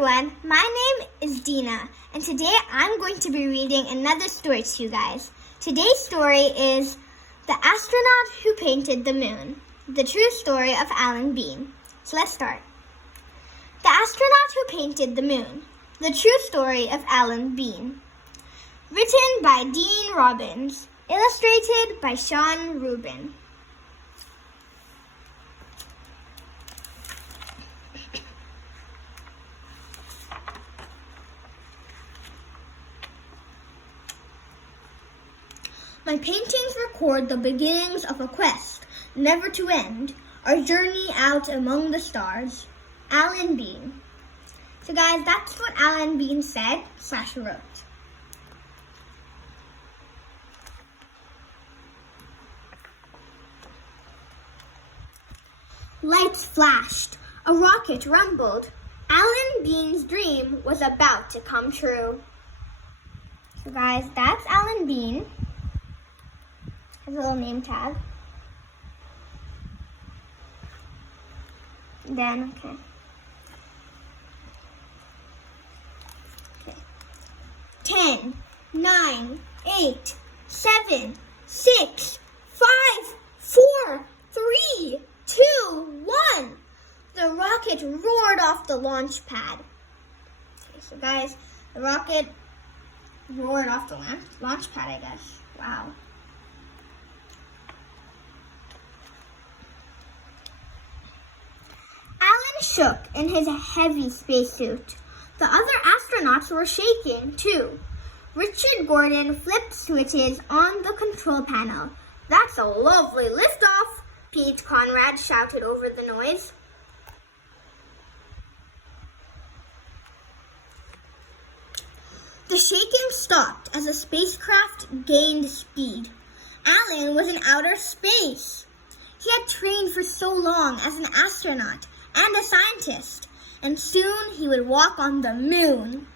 everyone, my name is Dina, and today I'm going to be reading another story to you guys. Today's story is The Astronaut Who Painted the Moon, the true story of Alan Bean. So let's start. The Astronaut Who Painted the Moon, the true story of Alan Bean. Written by Dean Robbins, illustrated by Sean Rubin. My paintings record the beginnings of a quest, never to end, our journey out among the stars. Alan Bean. So guys, that's what Alan Bean said / wrote. Lights flashed, a rocket rumbled. Alan Bean's dream was about to come true. So guys, that's Alan Bean. Has a little name tag. Then, okay. 10, 9, 8, 7, 6, 5, 4, 3, 2, 1. The rocket roared off the launch pad. Okay, so guys, the rocket roared off the launch pad, I guess. Wow. Alan shook in his heavy spacesuit. The other astronauts were shaking, too. Richard Gordon flipped switches on the control panel. "That's a lovely liftoff," Pete Conrad shouted over the noise. The shaking stopped as the spacecraft gained speed. Alan was in outer space. He had trained for so long as an astronaut and a scientist, and soon he would walk on the moon.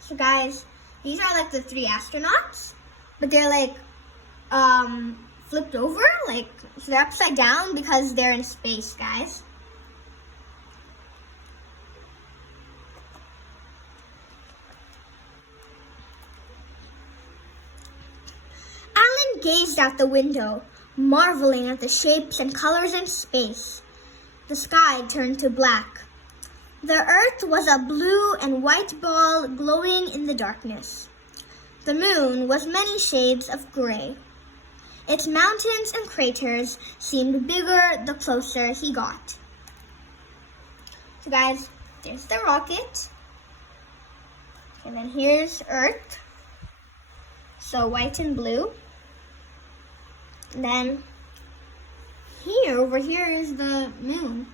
So guys, these are like the 3 astronauts, but they're like flipped over, so they're upside down because they're in space, guys. Alan gazed out the window, marveling at the shapes and colors in space. The sky turned to black. The earth was a blue and white ball glowing in the darkness. The moon was many shades of gray. Its mountains and craters seemed bigger the closer he got. So guys, there's the rocket. And then here's Earth. So white and blue. And then over here is the moon.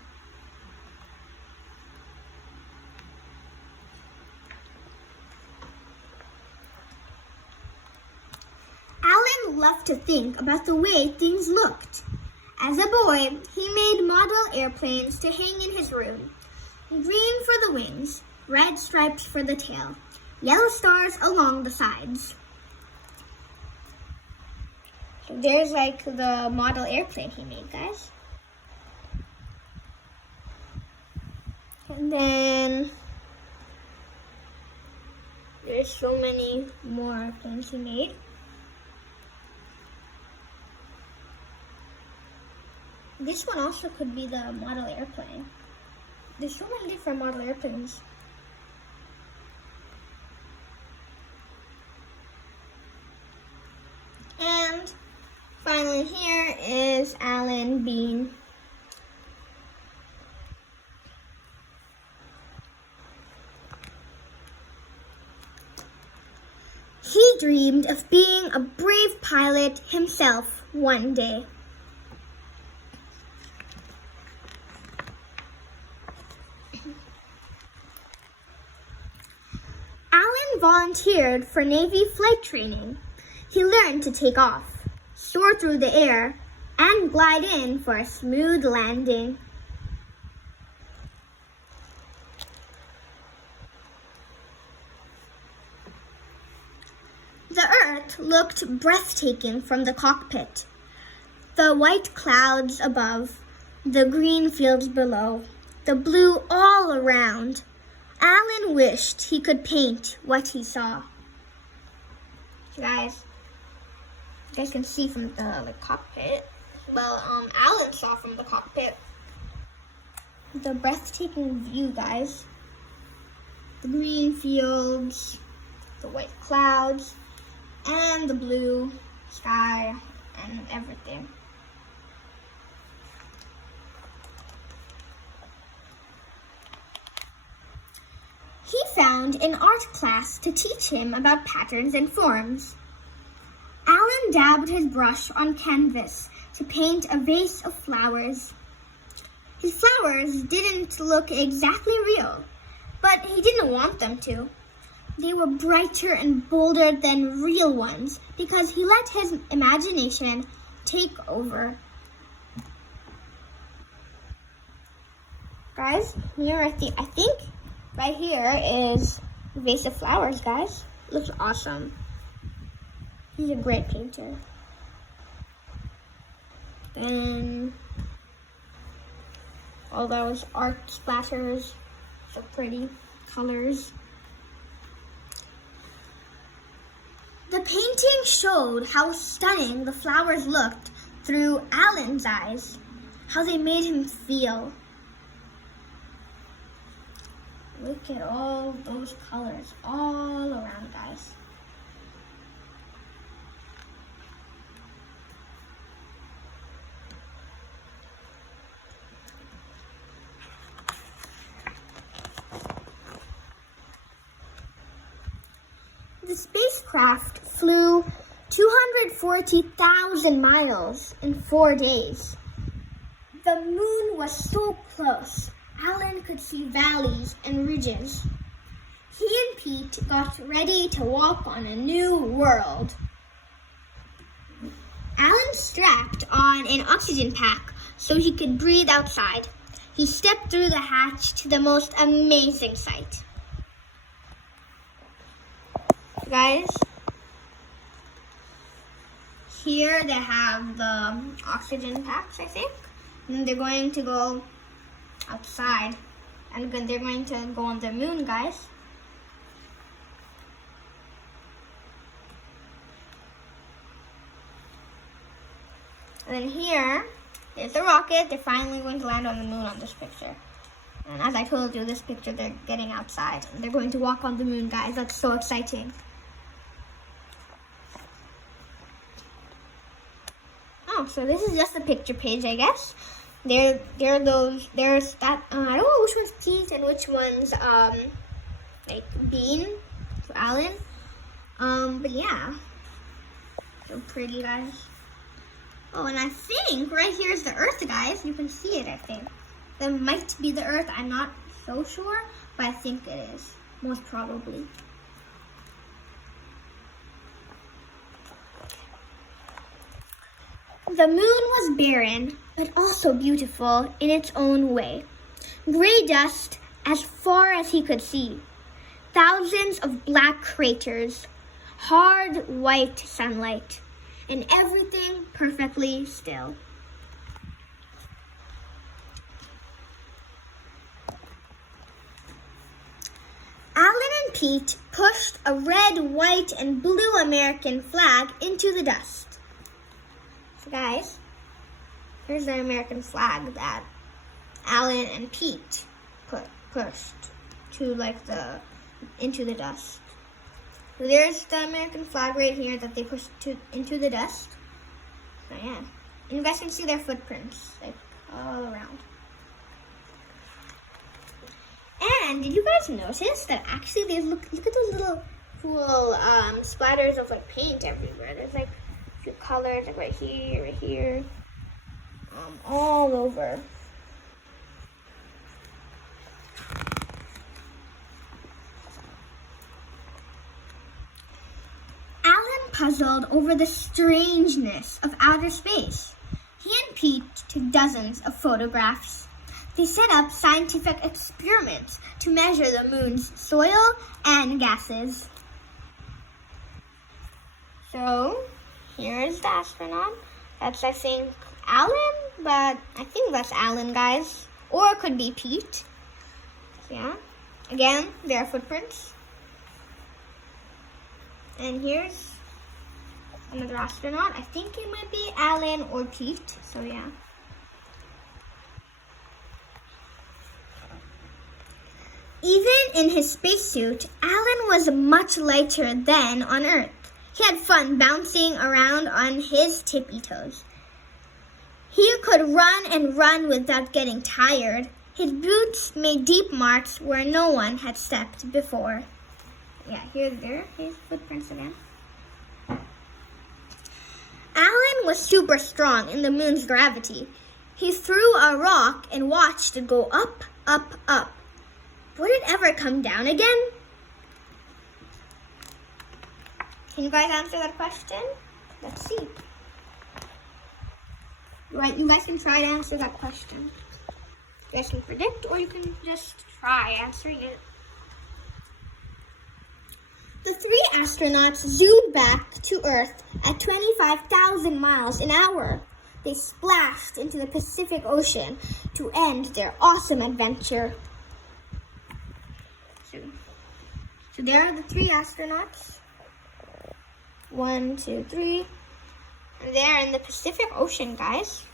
Alan loved to think about the way things looked. As a boy, he made model airplanes to hang in his room. Green for the wings, red stripes for the tail, yellow stars along the sides. There's like the model airplane he made, guys. And then there's so many more airplanes he made. This one also could be the model airplane. There's so many different model airplanes. And finally, here is Alan Bean. He dreamed of being a brave pilot himself one day. Alan volunteered for Navy flight training. He learned to take off, soar through the air, and glide in for a smooth landing. The Earth looked breathtaking from the cockpit. The white clouds above, the green fields below, the blue all around. Alan wished he could paint what he saw. So guys, you guys can see from the cockpit. Well, Alan saw from the cockpit the breathtaking view, guys. The green fields, the white clouds, and the blue sky and everything. He found an art class to teach him about patterns and forms. Alan dabbed his brush on canvas to paint a vase of flowers. His flowers didn't look exactly real, but he didn't want them to. They were brighter and bolder than real ones because he let his imagination take over. Guys, here I think right here is a vase of flowers, guys. Looks awesome. He's a great painter. Then all those art splatters, so pretty colors. The painting showed how stunning the flowers looked through Alan's eyes, how they made him feel. Look at all those colors all around, guys. The spacecraft flew 240,000 miles in 4 days. The moon was so close, Alan could see valleys and ridges. He and Pete got ready to walk on a new world. Alan strapped on an oxygen pack so he could breathe outside. He stepped through the hatch to the most amazing sight. Guys, here they have the oxygen packs, I think. And they're going to go outside. And they're going to go on the moon, guys. And then here, there's the rocket. They're finally going to land on the moon on this picture. And as I told you, this picture, they're getting outside. And they're going to walk on the moon, guys. That's so exciting. Oh, so this is just a picture page, I guess. There's that, I don't know which one's Pete and which one's, like, Bean for Alan. But yeah. So pretty, guys. Oh, and I think right here is the Earth, guys. You can see it, I think. That might be the Earth. I'm not so sure, but I think it is. Most probably. The moon was barren, but also beautiful in its own way. Gray dust as far as he could see. Thousands of black craters. Hard white sunlight. And everything perfectly still. Alan and Pete pushed a red, white, and blue American flag into the dust. So guys, here's the American flag that Alan and Pete pushed to into the dust. So there's the American flag right here that they pushed into the dust. So yeah, and you guys can see their footprints like all around. And did you guys notice that actually there's look at those little cool splatters of like paint everywhere. There's like a few colors like right here, all over. Alan puzzled over the strangeness of outer space. He and Pete took dozens of photographs. They set up scientific experiments to measure the moon's soil and gases. So, here's the astronaut. That's, I think, Alan, but I think that's Alan, guys. or it could be Pete. Yeah. Again, there are footprints. And here's another astronaut. I think it might be Alan or Pete. So yeah. Even in his spacesuit, Alan was much lighter than on Earth. He had fun bouncing around on his tippy toes. He could run and run without getting tired. His boots made deep marks where no one had stepped before. Yeah, there are his footprints again. Alan was super strong in the moon's gravity. He threw a rock and watched it go up, up, up. Would it ever come down again? Can you guys answer that question? Let's see. Right, you guys can try to answer that question. You guys can predict, or you can just try answering it. The three astronauts zoomed back to Earth at 25,000 miles an hour. They splashed into the Pacific Ocean to end their awesome adventure. So there are the three astronauts. 1, 2, 3. And they're in the Pacific Ocean, guys.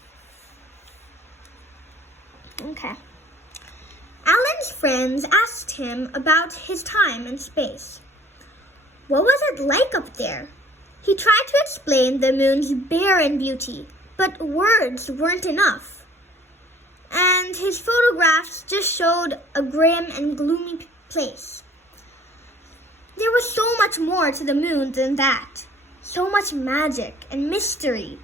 Okay. Alan's friends asked him about his time in space. What was it like up there? He tried to explain the moon's barren beauty, but words weren't enough. And his photographs just showed a grim and gloomy place. There was so much more to the moon than that. So much magic and mystery.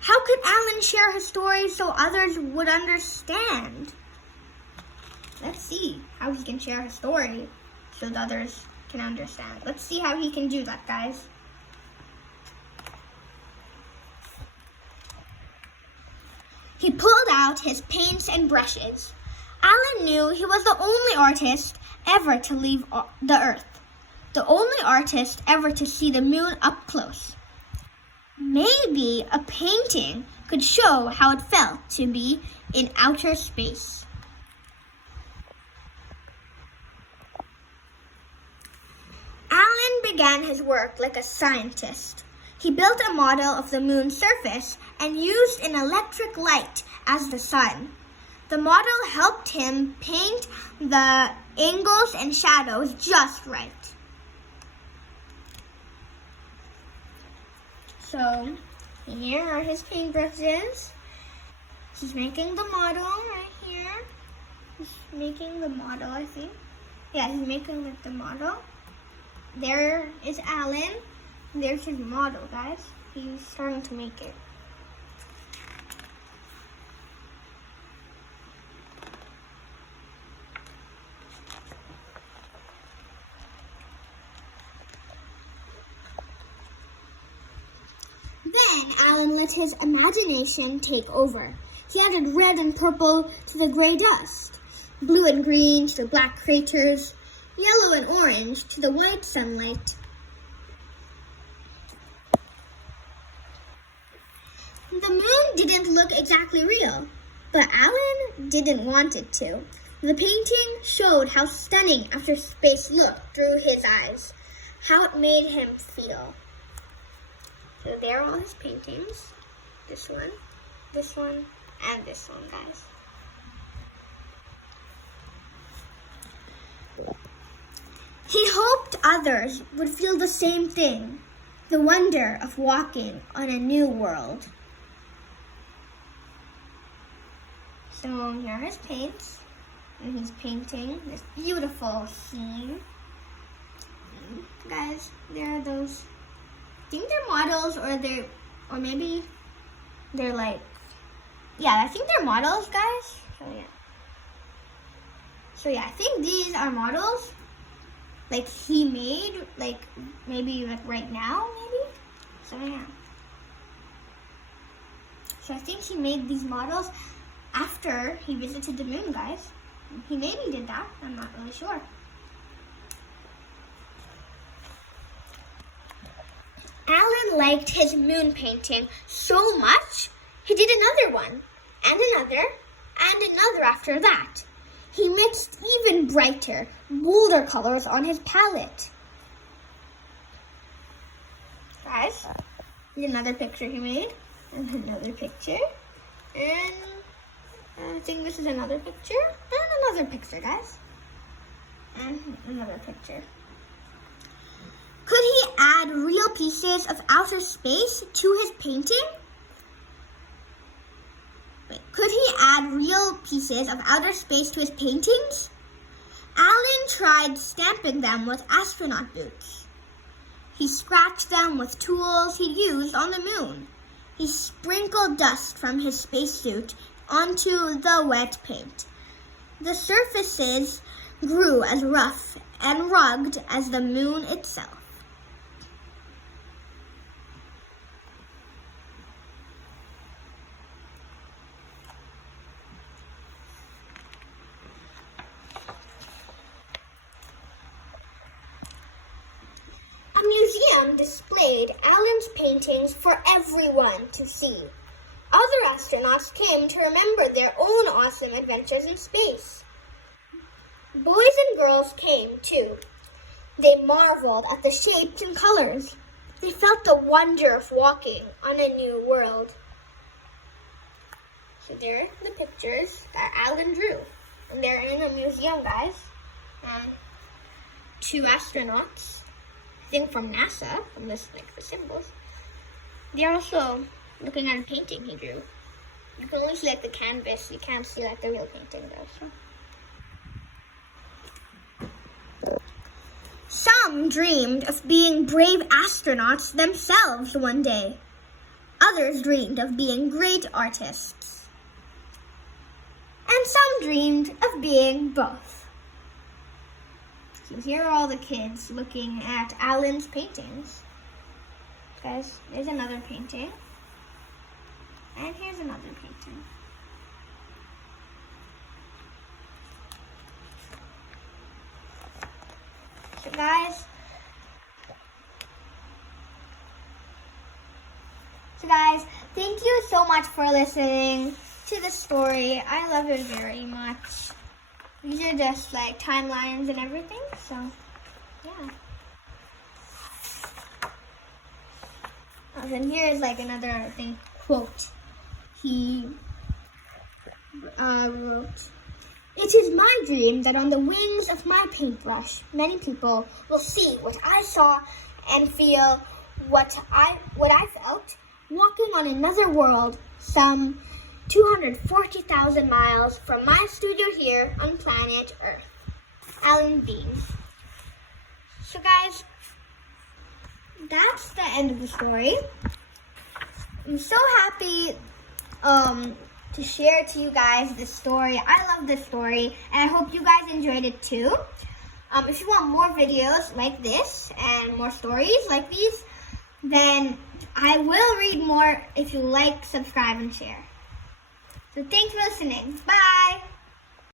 How could Alan share his story so others would understand? Let's see how he can share his story so that others can understand. Let's see how he can do that, guys. He pulled out his paints and brushes. Alan knew he was the only artist ever to leave the Earth. The only artist ever to see the moon up close. Maybe a painting could show how it felt to be in outer space. Alan began his work like a scientist. He built a model of the moon's surface and used an electric light as the sun. The model helped him paint the angles and shadows just right. So, here are his paintbrushes. He's making the model right here. He's making the model, I think. Yeah, he's making the model. There is Alan. There's his model, guys. He's starting to make it. Then Alan let his imagination take over. He added red and purple to the gray dust, blue and green to the black craters, yellow and orange to the white sunlight. The moon didn't look exactly real, but Alan didn't want it to. The painting showed how stunning outer space looked through his eyes, how it made him feel. So there are all his paintings. This one, and this one, guys. He hoped others would feel the same thing, the wonder of walking on a new world. So here are his paints, and he's painting this beautiful scene. And guys, there are those. I think they're models, or maybe they're like, yeah, I think they're models, guys. So yeah, I think these are models, like he made, like maybe like right now, maybe. So yeah. So I think he made these models after he visited the moon, guys. He maybe did that. I'm not really sure. Alan liked his moon painting so much, he did another one, and another, and another after that. He mixed even brighter, bolder colors on his palette. Guys, here's another picture he made, and another picture, and I think this is another picture, and another picture, guys, and another picture. Could he add real pieces of outer space to his painting? Could he add real pieces of outer space to his paintings? Alan tried stamping them with astronaut boots. He scratched them with tools he'd used on the moon. He sprinkled dust from his spacesuit onto the wet paint. The surfaces grew as rough and rugged as the moon itself. A museum displayed Alan's paintings for everyone to see. Other astronauts came to remember their own awesome adventures in space. Boys and girls came too. They marveled at the shapes and colors. They felt the wonder of walking on a new world. So there are the pictures that Alan drew. And they're in a museum, guys. And 2 astronauts, I think from NASA, from this, like the symbols. They're also looking at a painting he drew. You can only see like the canvas. You can't see like the real painting though. So. Some dreamed of being brave astronauts themselves one day. Others dreamed of being great artists. And some dreamed of being both. So here are all the kids looking at Alan's paintings. Guys, there's another painting. And here's another painting. So guys, thank you so much for listening to the story. I love it very much. These are just like timelines and everything, so yeah. And here's like another thing, quote. He wrote, "It is my dream that on the wings of my paintbrush, many people will see what I saw and feel what I felt walking on another world some 240,000 miles from my studio here on planet Earth." Alan Bean. So guys, that's the end of the story. I'm so happy to share to you guys this story. I love this story, and I hope you guys enjoyed it too. If you want more videos like this and more stories like these, then I will read more. If you like, subscribe, and share. So thanks for listening. Bye!